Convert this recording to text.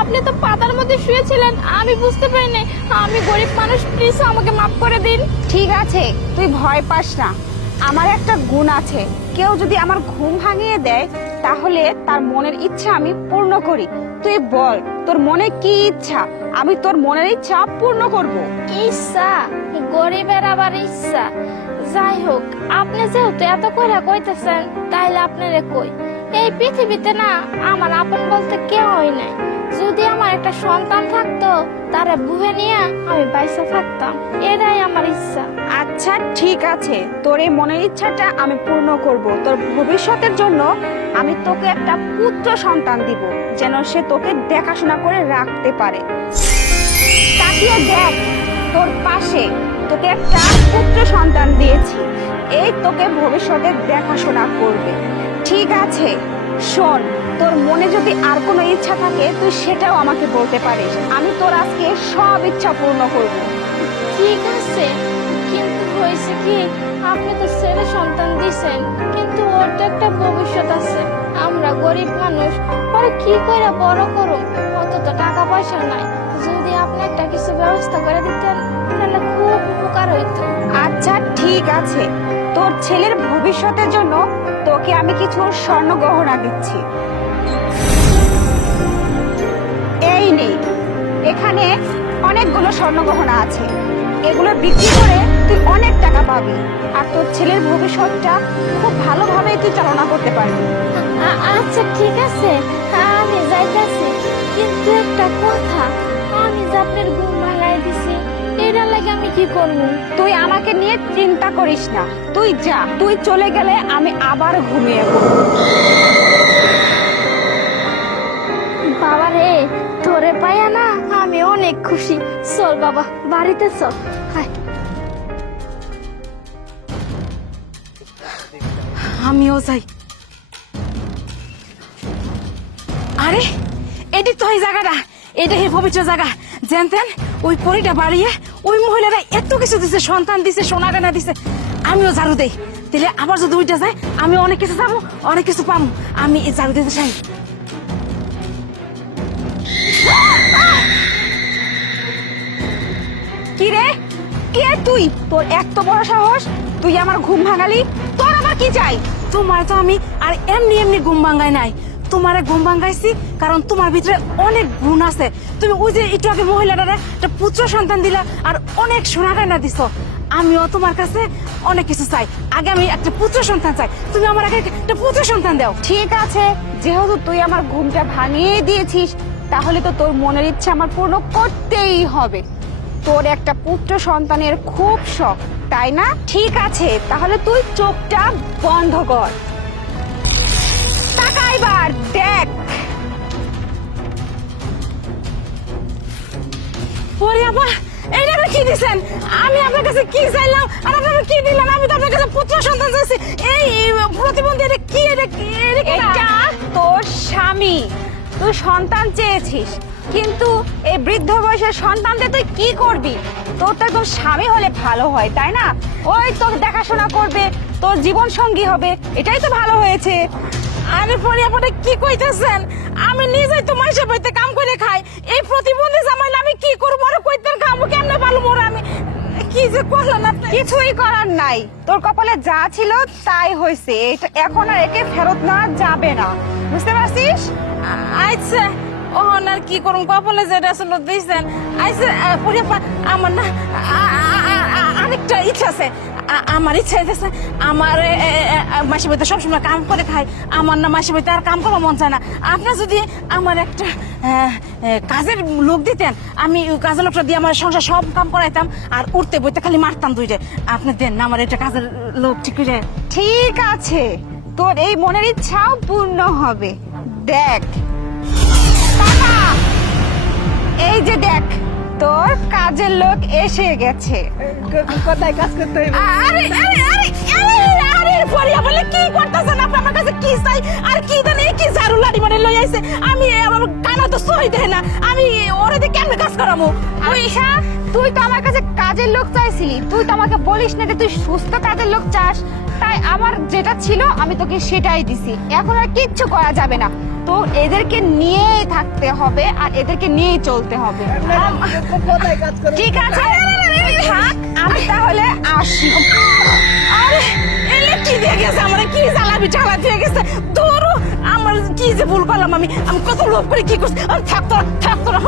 আপনি তো পাতার মধ্যে শুয়েছিলেন, আমি বুঝতে পারিনি। আমি গরিব মানুষ, প্লিজ আমাকে মাফ করে দিন। ঠিক আছে, তুই ভয় পাস না। আমার একটা গুণ আছে, কেউ যদি আমার ঘুম ভাঙিয়ে দেয় তাহলে তার মনের ইচ্ছা আমি পূর্ণ করি। তুই বল তোর মনে কি ইচ্ছা, আমি তোর মনের ইচ্ছা পূর্ণ করব। ইচ্ছা? গরিবের আবার ইচ্ছা? যাই হোক, আপনি যেহেতু এত করে কইতেছেন, তাইলে আপনারে কই, এই পৃথিবীতে না আমার আপন বলতে কেউই নাই। যদি আমার একটা সন্তান থাকতো, তারে বুহে নিয়ে আমি বাইসা থাকতাম, এটাই আমার ইচ্ছা। আচ্ছা ঠিক আছে, তোর এই মনের ইচ্ছাটা আমি পূর্ণ করব। তোর ভবিষ্যতের জন্য আমি তোকে একটা পুত্র সন্তান দিব, যেন সে তোকে দেখাশোনা করে রাখতে পারে। তাকিয়ে দেখ, তোর পাশে তোকে একটা পুত্র সন্তান দিয়েছি, এই তোকে ভবিষ্যতে দেখাশোনা করবে। ঠিক আছে, শোন, তোর মনে যদি আর কোনো ইচ্ছা থাকে তুই সেটাও আমাকে বলতে পারিস, আমি তোর আজকে সব ইচ্ছা পূর্ণ করব। ঠিক আছে, কিন্তু হয়েছে কি, আপনি তো ছেলে সন্তান দিছেন, কিন্তু ওর তো একটা ভবিষ্যৎ আছে। আমরা গরিব মানুষ, ওরা কি করে বড় করো, অত তো টাকা পয়সা নাই। যদি আপনি একটা কিছু ব্যবস্থা করে দিতেন তাহলে খুব উপকার হইতো। আচ্ছা ঠিক আছে, তোর ছেলের ভবিষ্যতের জন্য তোকে আমি কিছু স্বর্ণ গহনা দিচ্ছি। এই নে, এখানে অনেকগুলো স্বর্ণ গহনা আছে, এগুলো বিক্রি করে তুই অনেক টাকা পাবি, আর তোর ছেলের ভবিষ্যৎটা খুব ভালোভাবে তুই চালনা করতে পারবি। আচ্ছা ঠিক আছে, আমি যাইতাছি, কিন্তু একটা কথা, আমি যে আপনার ঘুম ভাঙাই দিছি, এটার লাগে আমি কি করবো? তুই আমাকে নিয়ে চিন্তা করিস না, তুই যা, তুই চলে গেলে আমি আবার ঘুমিয়ে পড়ব। বাবা রে, তোরে পাইয়া না আমি অনেক খুশি। চল বাবা, বাড়িতে চল। হায়, আমিও যাই। আরে এটি তো এই জায়গাটা, এটা হে পবিত্র জায়গা। জানতেন ওই পরিটা বাড়িয়ে ওই মহিলারা এত কিছু দিছে, সন্তান দিছে, সোনা দানা দিছে। আমিও ঝাড়ু দেই, তাহলে আবার যদি ওইটা যায় আমি অনেক কিছু যাবো, অনেক কিছু পাবো। আমি এই ঝাড়ু দিতে চাই। কি রে, কে তুই? তোর এত বড় সাহস, তুই আমার ঘুম ভাঙালি, তোর আবার কি চাই? তোমার তো আমি আর এমনি এমনি ঘুম ভাঙ্গাই নাই, তোমারে ঘুম ভাঙ্গাইছি কারণ তোমার ভিতরে অনেক গুণ আছে। তুমি ওই যে একটু আগে মহিলাটারে একটা পুত্র সন্তান দিলা আর অনেক সোনা গয়না দিছো। আমিও তোমার কাছে অনেক কিছু চাই, আগে আমি একটা পুত্র সন্তান চাই, তুমি আমার আগে একটা পুত্র সন্তান দাও। ঠিক আছে, যেহেতু তুই আমার ঘুমটা ভাঙিয়ে দিয়েছিস, তাহলে তো তোর মনের ইচ্ছা আমার পূর্ণ করতেই হবে। তোর একটা পুত্র সন্তানের খুব শখ, তাই না? ঠিক আছে, তাহলে তুই চোখটা বন্ধ কর, তাকা এবার দেখ। ওরে আপা, এইটা আপনি কি দিছেন? আমি আপনার কাছে কি চাইলাম আর আপনারা কি দিলেন? আমি তো আপনার কাছে পুত্র সন্তান চাইছি। এই প্রতিবন্ধী, এটা কি? এটা তোর স্বামী, তুই সন্তান চেয়েছিস, কিন্তু এই বৃদ্ধ বয়সের সন্তানদের তুই কি করবি? তোর তো একদম স্বামী হলে ভালো হয়, তাই না? ওই তোর দেখাশোনা করবে, তোর জীবন সঙ্গী হবে, এটাই তো ভালো হয়েছে। আরে পরে আপনি কি কইতেছেন? আমি নিজেই তো মাইসের বাড়িতে কাম করে খাই, এই প্রতিবন্ধী জামাইলে আমি কি করবো? আর কইতেন খাবো কেমনে ভালো মোর? আমি কি যে করলেন আপনি? কিছুই করার নাই, তোর কপালে যা ছিল তাই হয়েছে, এটা এখন আর একে ফেরত নেওয়া যাবে না, বুঝতে পারছিস? আচ্ছা, ওহন আর কি করুন, কপালে যেটা আসলে দিয়েছেন। আচ্ছা পরে আপা, আমার না আরেকটা ইচ্ছা আছে। আমার ইচ্ছা হইতেছে, আমার মাসি বাড়িতে সবসময় কাম করে খাই, আমার না মাসি বাড়িতে আর কাম করার মন চায় না। আপনার যদি আমার একটা কাজের লোক দিতেন, আমি ওই কাজের লোকটা দিয়ে আমার সংসার সব কাম করাইতাম, আর উঠতে বইতে খালি মারতাম দুইটা। আপনি দেন না আমার একটা কাজের লোক ঠিক করে। ঠিক আছে, তোর এই মনের ইচ্ছাও পূর্ণ হবে। দেখ টাকা, এই যে দেখ, তোর কাজের লোক এসে গেছে। কোথায় কাজ করতে হবে? আরে আরে আরে আরে আরে পরিয়া বলে কি করতেছেন আপনি? আমার কাছে কি চাই আর কি জানি কি ঝাড়ু লাড়ি মানে লই আইছে। আমি আমার কানা তো সই দেয় না, আমি ওরে দিয়ে কেমনে কাজ করামু? আচ্ছা, তুই তো আমার কাছে কাজের লোক চাইছিলি, তুই তো আমাকে বলিস না যে তুই সুস্থ কাজের লোক চাস। তাই আমার যেটা ছিল আমি তোকে সেটাই দিছি, এখন আর কিচ্ছু করা যাবে না, তো এদেরকে নিয়েই থাকতে হবে আর এদেরকে নিয়েই চলতে হবে। কোথায় কাজ করো? ঠিক আছে থাক, আমি তাহলে আসি। আরে এলে কি দিয়ে গেছে আমার, কি জ্বালাবি জ্বালা দিয়ে গেছে, ধরো আমার কি যে ভুল করলাম, আমি কত লোভ করে কি করছি, থাক তোরা